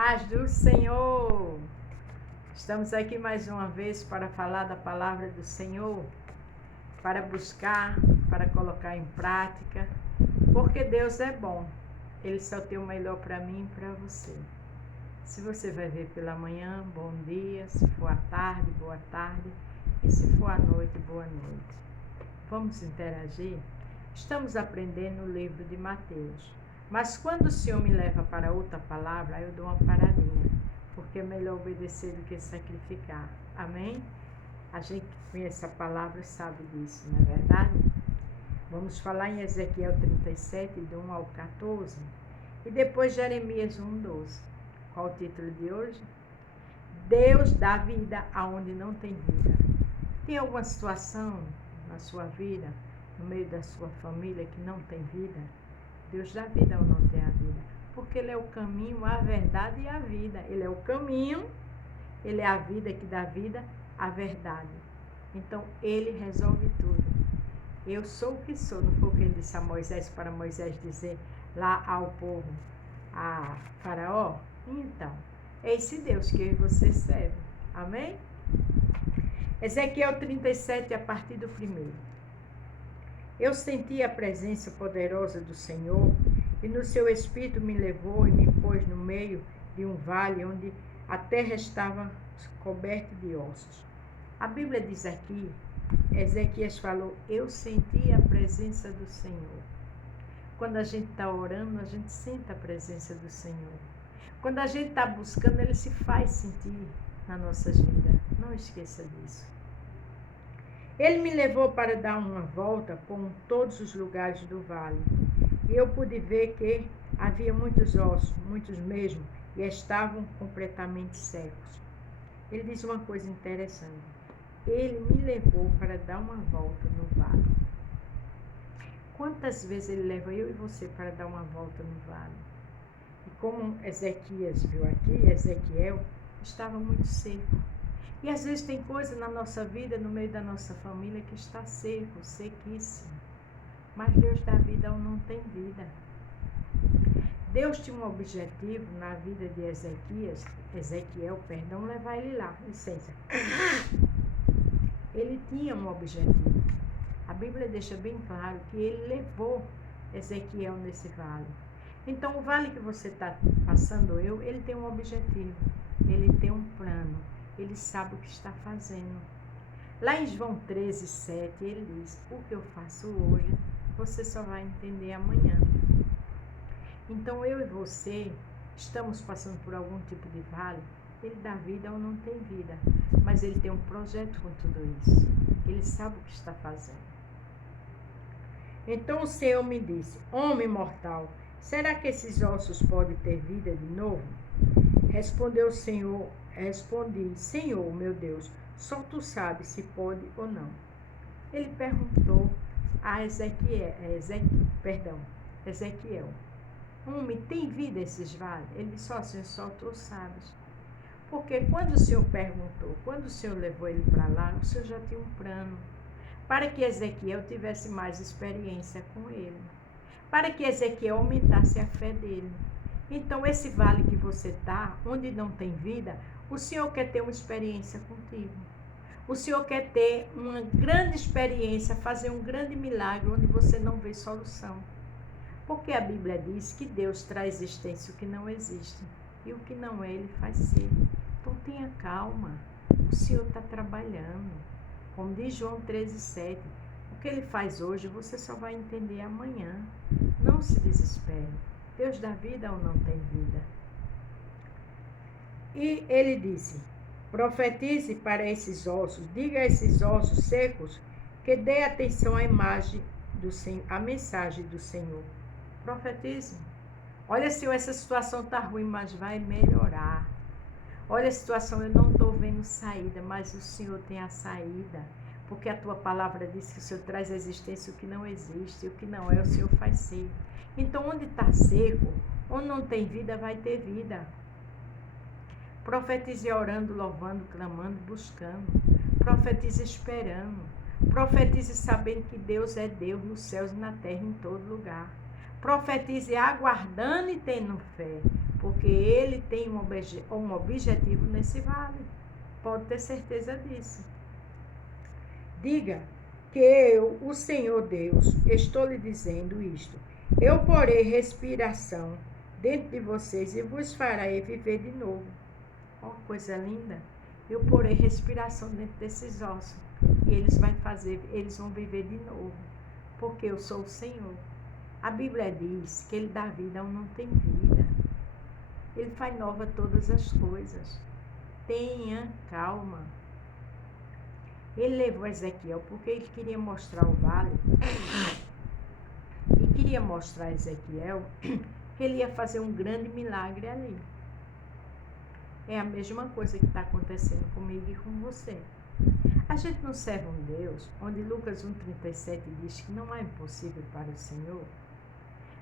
Paz do Senhor! Estamos aqui mais uma vez para falar da palavra do Senhor, para buscar, para colocar em prática, porque Deus é bom. Ele só tem o melhor para mim e para você. Se você vai ver pela manhã, bom dia. Se for à tarde, boa tarde. E se for à noite, boa noite. Vamos interagir? Estamos aprendendo o livro de Mateus. Mas quando o Senhor me leva para outra palavra, eu dou uma paradinha, porque é melhor obedecer do que sacrificar. Amém? A gente que conhece a palavra sabe disso, não é verdade? Vamos falar em Ezequiel 37, do 1 ao 14, e depois Jeremias 1, 12. Qual o título de hoje? Deus dá vida aonde não tem vida. Tem alguma situação na sua vida, no meio da sua família, que não tem vida? Deus dá vida ou não tem a vida? Porque Ele é o caminho, a verdade e a vida. Ele é o caminho, Ele é a vida que dá vida, a verdade. Então, Ele resolve tudo. Eu sou o que sou, não foi o que Ele disse a Moisés, para Moisés dizer lá ao povo, a Faraó? Então, é esse Deus que eu e você serve. Amém? Ezequiel 37, a partir do 1. Eu senti a presença poderosa do Senhor, e no seu espírito me levou e me pôs no meio de um vale onde a terra estava coberta de ossos. A Bíblia diz aqui, Ezequias falou, eu senti a presença do Senhor. Quando a gente está orando, a gente sente a presença do Senhor. Quando a gente está buscando, Ele se faz sentir nas nossas vidas. Não esqueça disso. Ele me levou para dar uma volta por todos os lugares do vale. E eu pude ver que havia muitos ossos, muitos mesmo, e estavam completamente secos. Ele diz uma coisa interessante. Ele me levou para dar uma volta no vale. Quantas vezes Ele leva eu e você para dar uma volta no vale? E como Ezequias viu aqui, Ezequiel estava muito seco. E às vezes tem coisa na nossa vida, no meio da nossa família, que está seco, sequíssimo. Mas Deus dá vida ou não tem vida. Deus tinha um objetivo na vida de Ezequiel, levar ele lá, licença. Ele tinha um objetivo. A Bíblia deixa bem claro que ele levou Ezequiel nesse vale. Então o vale que você está passando, ele tem um objetivo, ele tem um plano. Ele sabe o que está fazendo. Lá em João 13, 7, ele diz, o que eu faço hoje, você só vai entender amanhã. Então, eu e você estamos passando por algum tipo de vale, ele dá vida ou não tem vida, mas ele tem um projeto com tudo isso. Ele sabe o que está fazendo. Então, o Senhor me disse, homem mortal, será que esses ossos podem ter vida de novo? Respondeu o Senhor, respondi, Senhor, meu Deus, só tu sabes se pode ou não. Ele perguntou a Ezequiel, homem, tem vida esses vales? Ele disse, assim, só tu sabes. Porque quando o Senhor perguntou, quando o Senhor levou ele para lá, o Senhor já tinha um plano, para que Ezequiel tivesse mais experiência com ele, para que Ezequiel aumentasse a fé dele. Então, esse vale que você está, onde não tem vida, o Senhor quer ter uma experiência contigo. O Senhor quer ter uma grande experiência, fazer um grande milagre onde você não vê solução. Porque a Bíblia diz que Deus traz existência o que não existe. E o que não é, Ele faz ser. Então, tenha calma. O Senhor está trabalhando. Como diz João 13, 7. O que Ele faz hoje, você só vai entender amanhã. Não se desespere. Deus dá vida ou não tem vida? E ele disse, profetize para esses ossos, diga a esses ossos secos que dê atenção à imagem do Senhor, à mensagem do Senhor. Profetize. Olha, Senhor, essa situação está ruim, mas vai melhorar. Olha a situação, eu não estou vendo saída, mas o Senhor tem a saída. Porque a tua palavra diz que o Senhor traz à existência o que não existe, o que não é, o Senhor faz ser. Então, onde está seco, onde não tem vida, vai ter vida. Profetize orando, louvando, clamando, buscando. Profetize esperando. Profetize sabendo que Deus é Deus nos céus e na terra, em todo lugar. Profetize aguardando e tendo fé. porque ele tem um objetivo nesse vale. Pode ter certeza disso. Diga que eu, o Senhor Deus, estou lhe dizendo isto. Eu porei respiração dentro de vocês e vos farei viver de novo. Ó, coisa linda. Eu porei respiração dentro desses ossos. E eles vão viver de novo. Porque eu sou o Senhor. A Bíblia diz que Ele dá vida onde não tem vida. Ele faz nova todas as coisas. Tenha calma. Ele levou Ezequiel porque ele queria mostrar o vale. E queria mostrar a Ezequiel que ele ia fazer um grande milagre ali. É a mesma coisa que está acontecendo comigo e com você. A gente não serve um Deus onde Lucas 1,37 diz que não há impossível para o Senhor.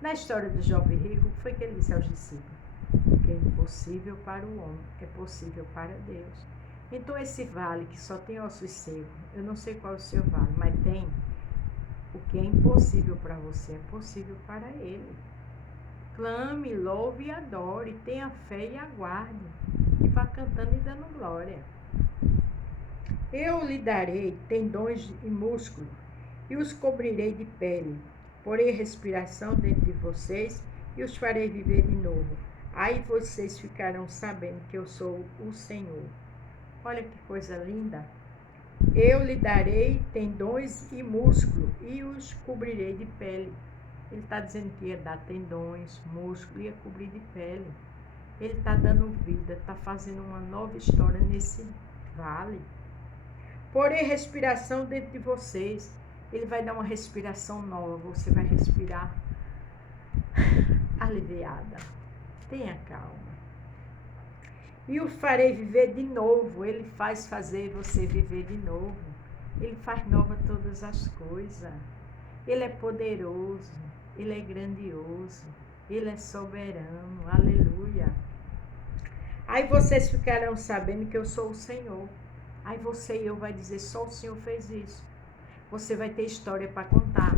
Na história do jovem rico, o que foi que ele disse aos discípulos? O que é impossível para o homem é possível para Deus. Então esse vale que só tem ossos secos, eu não sei qual é o seu vale, mas tem. O que é impossível para você é possível para Ele. Clame, louve e adore, tenha fé e aguarde. E vá cantando e dando glória. Eu lhe darei tendões e músculos, e os cobrirei de pele. Porei respiração dentro de vocês e os farei viver de novo. Aí vocês ficarão sabendo que eu sou o Senhor. Olha que coisa linda. Eu lhe darei tendões e músculo e os cobrirei de pele. Ele está dizendo que ia dar tendões, músculo e ia cobrir de pele. Ele está dando vida, está fazendo uma nova história nesse vale. Porém, respiração dentro de vocês. Ele vai dar uma respiração nova. Você vai respirar aliviada. Tenha calma. E o farei viver de novo. Ele faz fazer você viver de novo. Ele faz nova todas as coisas. Ele é poderoso. Ele é grandioso. Ele é soberano. Aleluia. Aí vocês ficarão sabendo que eu sou o Senhor. Aí você e eu vai dizer, só o Senhor fez isso. Você vai ter história para contar.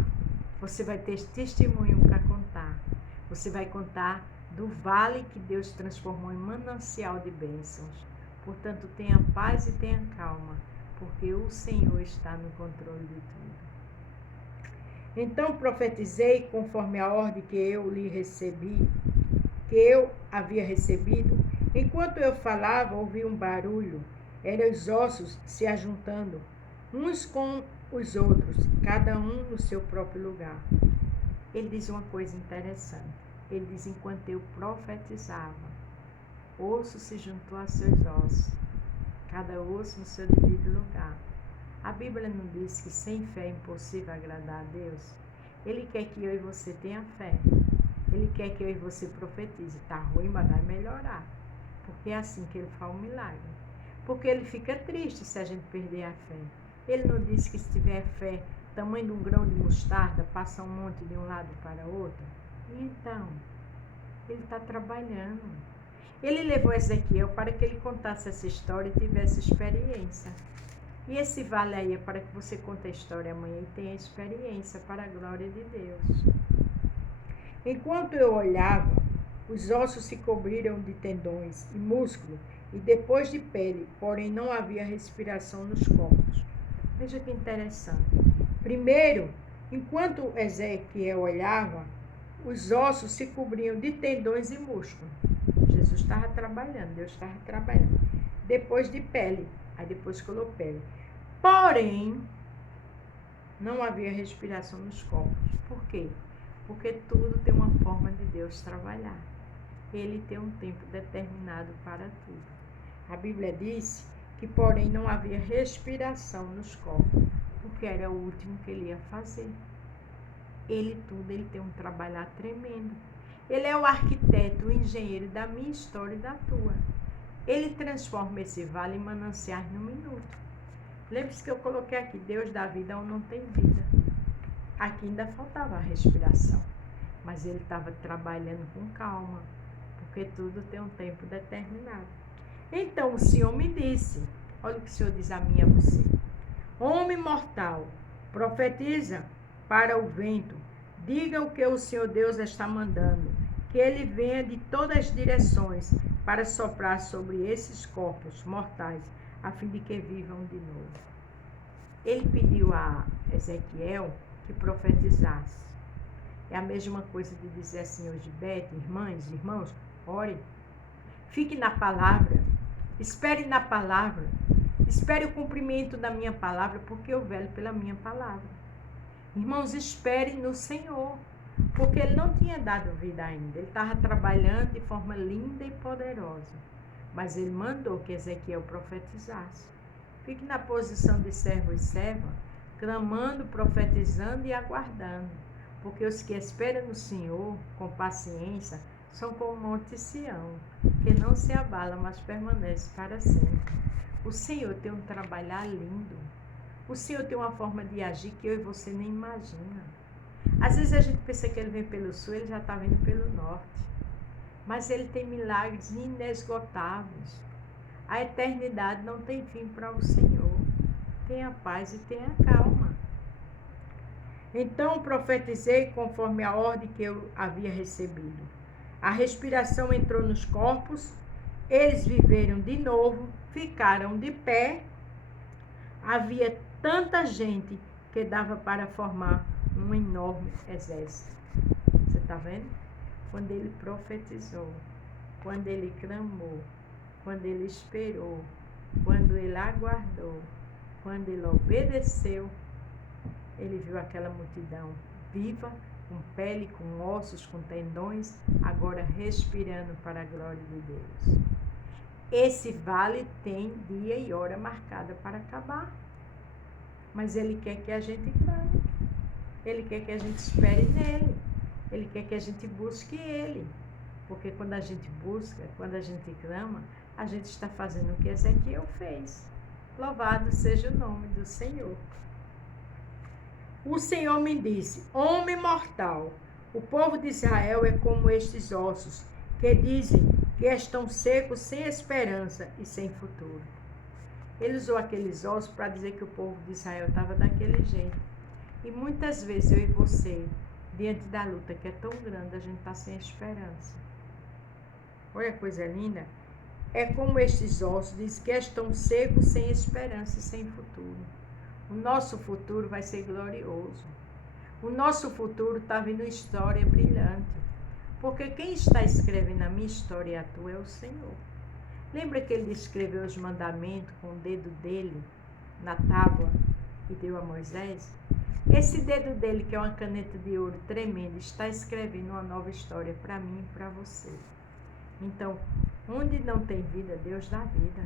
Você vai ter testemunho para contar. Você vai contar do vale que Deus transformou em manancial de bênçãos. Portanto, tenha paz e tenha calma, porque o Senhor está no controle de tudo. Então profetizei conforme a ordem que eu lhe recebi, que eu havia recebido. Enquanto eu falava, ouvi um barulho. Eram os ossos se ajuntando, uns com os outros, cada um no seu próprio lugar. Ele diz uma coisa interessante. Ele diz, enquanto eu profetizava, osso se juntou a seus ossos, cada osso no seu devido lugar. A Bíblia não diz que sem fé é impossível agradar a Deus? Ele quer que eu e você tenha fé. Ele quer que eu e você profetize. Está ruim, mas vai melhorar. Porque é assim que ele faz um milagre. Porque ele fica triste se a gente perder a fé. Ele não disse que se tiver fé, tamanho de um grão de mostarda, passa um monte de um lado para o outro? Então, ele está trabalhando. Ele levou Ezequiel para que ele contasse essa história e tivesse experiência. E esse vale aí é para que você conte a história amanhã e tenha experiência para a glória de Deus. Enquanto eu olhava, os ossos se cobriram de tendões e músculo e depois de pele, porém não havia respiração nos corpos. Veja que interessante. Primeiro, enquanto Ezequiel olhava, os ossos se cobriam de tendões e músculo. Jesus estava trabalhando, Deus estava trabalhando. Depois de pele, aí depois colou pele. Porém, não havia respiração nos corpos. Por quê? Porque tudo tem uma forma de Deus trabalhar. Ele tem um tempo determinado para tudo. A Bíblia diz que, porém, não havia respiração nos corpos, porque era o último que ele ia fazer. Ele tem um trabalhar tremendo. Ele é o arquiteto, o engenheiro da minha história e da tua. Ele transforma esse vale em mananciais num minuto. Lembre-se que eu coloquei aqui, Deus dá vida onde não tem vida. Aqui ainda faltava a respiração, mas ele estava trabalhando com calma, porque tudo tem um tempo determinado. Então o Senhor me disse, olha o que o Senhor diz a mim e a você. Homem mortal, profetiza para o vento, diga o que o Senhor Deus está mandando, que ele venha de todas as direções para soprar sobre esses corpos mortais, a fim de que vivam de novo. Ele pediu a Ezequiel que profetizasse. É a mesma coisa de dizer assim hoje, Beth, irmãs, irmãos, ore. Fique na palavra, espere na palavra, espere o cumprimento da minha palavra, porque eu velo pela minha palavra. Irmãos, espere no Senhor, porque ele não tinha dado vida ainda, ele estava trabalhando de forma linda e poderosa, mas ele mandou que Ezequiel profetizasse. Fique na posição de servo e serva, clamando, profetizando e aguardando, porque os que esperam no Senhor com paciência são como o monte Sião, que não se abala, mas permanece para sempre. O Senhor tem um trabalhar lindo. O Senhor tem uma forma de agir que eu e você nem imagina. Às vezes a gente pensa que ele vem pelo sul, ele já está vindo pelo norte. Mas ele tem milagres inesgotáveis. A eternidade não tem fim para o Senhor. Tenha paz e tenha calma. Então profetizei conforme a ordem que eu havia recebido. A respiração entrou nos corpos, eles viveram de novo, ficaram de pé. Havia tanta gente que dava para formar um enorme exército. Você está vendo? Quando ele profetizou, quando ele clamou, quando ele esperou, quando ele aguardou, quando ele obedeceu, ele viu aquela multidão viva, com pele, com ossos, com tendões, agora respirando para a glória de Deus. Esse vale tem dia e hora marcada para acabar. Mas ele quer que a gente clame. Ele quer que a gente espere nele. Ele quer que a gente busque ele. Porque quando a gente busca, quando a gente clama, a gente está fazendo o que Ezequiel fez. Louvado seja o nome do Senhor. O Senhor me disse: homem mortal, o povo de Israel é como estes ossos, que dizem que estão secos, sem esperança e sem futuro. Ele usou aqueles ossos para dizer que o povo de Israel estava daquele jeito. E muitas vezes eu e você, diante da luta que é tão grande, a gente está sem esperança. Olha que coisa linda. É como estes ossos, diz que estão secos, sem esperança e sem futuro. O nosso futuro vai ser glorioso. O nosso futuro está vindo história brilhante. Porque quem está escrevendo a minha história e a tua é o Senhor. Lembra que ele escreveu os mandamentos com o dedo dele na tábua e deu a Moisés? Esse dedo dele, que é uma caneta de ouro tremenda, está escrevendo uma nova história para mim e para você. Então, onde não tem vida, Deus dá vida.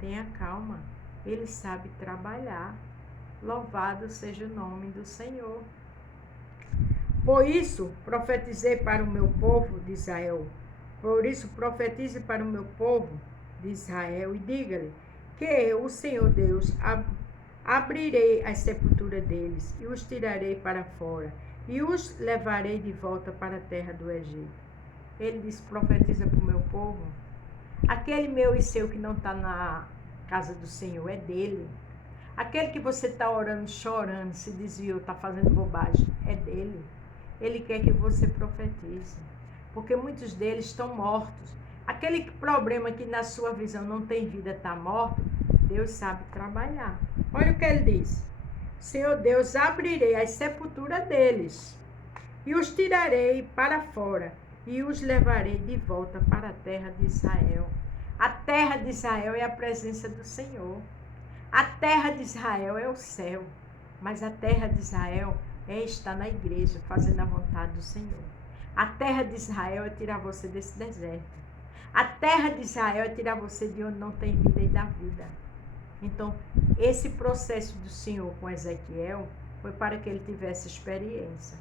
Tenha calma. Ele sabe trabalhar. Louvado seja o nome do Senhor. Por isso, profetizei para o meu povo de Israel. Por isso, profetize para o meu povo de Israel e diga-lhe que eu, o Senhor Deus, abrirei a sepultura deles e os tirarei para fora e os levarei de volta para a terra do Egito. Ele disse: profetiza para o meu povo. Aquele meu e seu que não está na casa do Senhor é dele. Aquele que você está orando, chorando, se desviou, está fazendo bobagem, é dele. Ele quer que você profetize. Porque muitos deles estão mortos. Aquele problema que na sua visão não tem vida, está morto, Deus sabe trabalhar. Olha o que ele diz: Senhor Deus, abrirei a sepultura deles e os tirarei para fora e os levarei de volta para a terra de Israel. A terra de Israel é a presença do Senhor. A terra de Israel é o céu, mas a terra de Israel é estar na igreja, fazendo a vontade do Senhor. A terra de Israel é tirar você desse deserto. A terra de Israel é tirar você de onde não tem vida e dar vida. Então, esse processo do Senhor com Ezequiel foi para que ele tivesse experiência.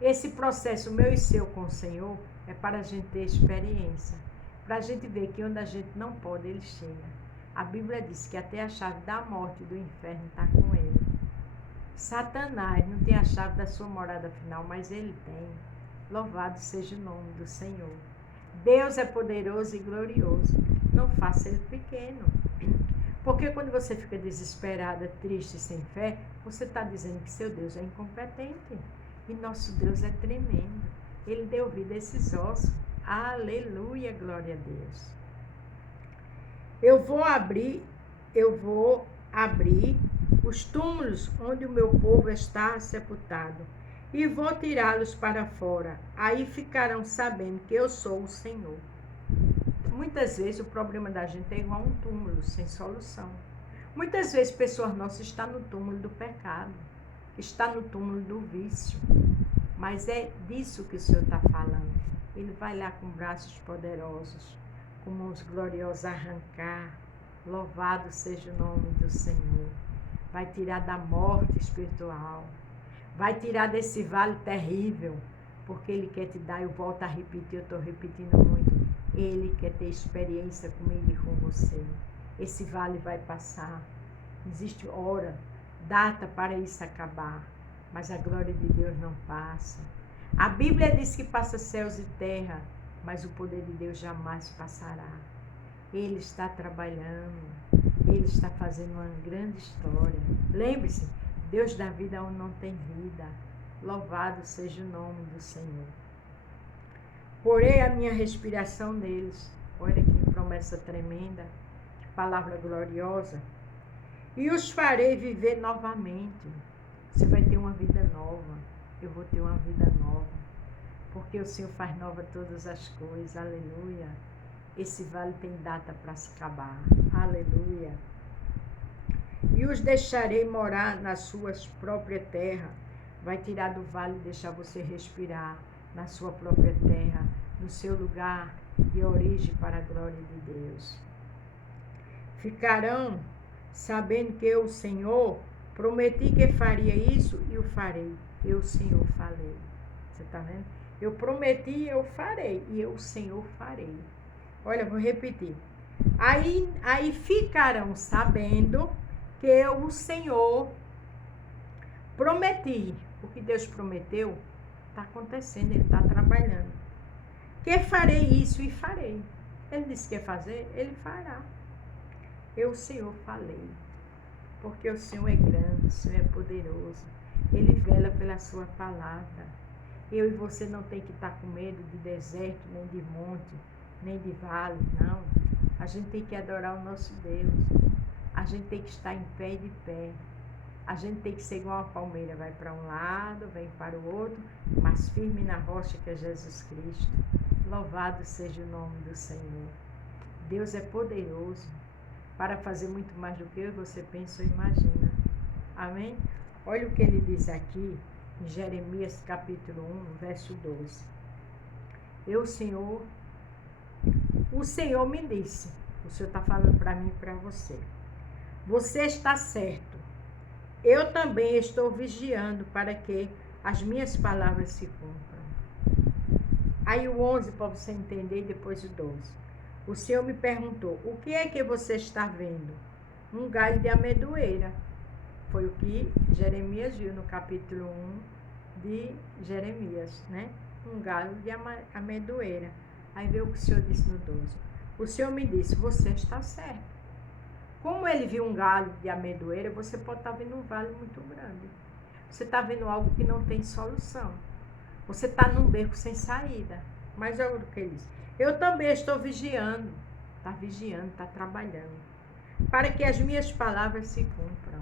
Esse processo meu e seu com o Senhor é para a gente ter experiência. Para a gente ver que onde a gente não pode, ele chega. A Bíblia diz que até a chave da morte e do inferno está com ele. Satanás não tem a chave da sua morada final, mas ele tem. Louvado seja o nome do Senhor. Deus é poderoso e glorioso. Não faça ele pequeno. Porque quando você fica desesperada, triste e sem fé, você está dizendo que seu Deus é incompetente. E nosso Deus é tremendo. Ele deu vida a esses ossos. Aleluia, glória a Deus. Eu vou abrir os túmulos onde o meu povo está sepultado e vou tirá-los para fora. Aí ficarão sabendo que eu sou o Senhor. Muitas vezes o problema da gente é igual a um túmulo, sem solução. Muitas vezes pessoas nossas estão no túmulo do pecado, está no túmulo do vício. Mas é disso que o Senhor está falando. Ele vai lá com braços poderosos, com mãos gloriosas arrancar. Louvado seja o nome do Senhor. Vai tirar da morte espiritual. Vai tirar desse vale terrível. Porque Ele quer te dar, eu volto a repetir, eu estou repetindo muito. Ele quer ter experiência comigo e com você. Esse vale vai passar. Existe hora, data para isso acabar. Mas a glória de Deus não passa. A Bíblia diz que passa céus e terra, mas o poder de Deus jamais passará. Ele está trabalhando, Ele está fazendo uma grande história. Lembre-se, Deus dá vida onde não tem vida. Louvado seja o nome do Senhor. Porei a minha respiração neles. Olha que promessa tremenda, que palavra gloriosa. E os farei viver novamente. Você vai ter uma vida nova. Eu vou ter uma vida nova. Porque o Senhor faz nova todas as coisas. Aleluia. Esse vale tem data para se acabar. Aleluia. E os deixarei morar nas suas próprias terras. Vai tirar do vale e deixar você respirar na sua própria terra, no seu lugar de origem para a glória de Deus. Ficarão sabendo que eu, o Senhor, prometi que faria isso e o farei. Eu, o Senhor, falei. Você está vendo? Eu prometi, eu farei. E eu, o Senhor, farei. Olha, vou repetir. Aí ficarão sabendo que eu, o Senhor, prometi. O que Deus prometeu está acontecendo, Ele está trabalhando. Que farei isso e farei. Ele disse que ia fazer, Ele fará. Eu, o Senhor, falei. Porque o Senhor é grande, o Senhor é poderoso. Ele vela pela sua palavra. Eu e você não tem que estar com medo de deserto, nem de monte, nem de vale, não. A gente tem que adorar o nosso Deus. A gente tem que estar em pé e de pé. A gente tem que ser igual a palmeira, vai para um lado, vem para o outro, mas firme na rocha que é Jesus Cristo. Louvado seja o nome do Senhor. Deus é poderoso para fazer muito mais do que eu e você pensa ou imagina. Amém? Olha o que ele diz aqui em Jeremias capítulo 1, verso 12. O Senhor me disse, o Senhor está falando para mim e para você. Você está certo. Eu também estou vigiando para que as minhas palavras se cumpram. Aí o 11 para você entender e depois o 12. O Senhor me perguntou, o que é que você está vendo? Um galho de amendoeira. Foi o que Jeremias viu no capítulo 1 de Jeremias, né? Um galho de amendoeira. Aí veio o que o Senhor disse no 12. O Senhor me disse, você está certo. Como ele viu um galho de amendoeira, você pode estar vendo um vale muito grande. Você está vendo algo que não tem solução. Você está num beco sem saída. Mas olha o que ele diz. Eu também estou vigiando. Está trabalhando. Para que as minhas palavras se cumpram.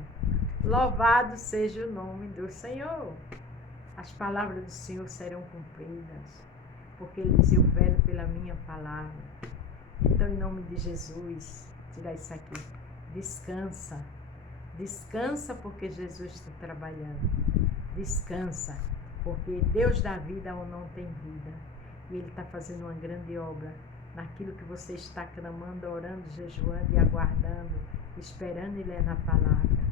Louvado seja o nome do Senhor. As palavras do Senhor serão cumpridas. Porque ele diz, eu velo pela minha palavra. Então, em nome de Jesus, tirar isso aqui. Descansa. Descansa porque Jesus está trabalhando. Descansa porque Deus dá vida ou não tem vida. E Ele está fazendo uma grande obra naquilo que você está clamando, orando, jejuando e aguardando, esperando Ele na palavra.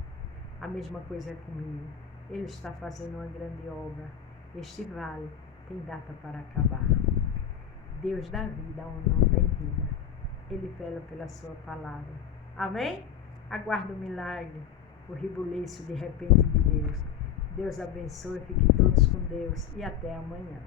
A mesma coisa é comigo. Ele está fazendo uma grande obra. Este vale tem data para acabar. Deus dá vida ou não tem vida. Ele vela pela sua palavra. Amém? Aguardo o milagre, o ribuliço de repente de Deus. Deus abençoe, fiquem todos com Deus e até amanhã.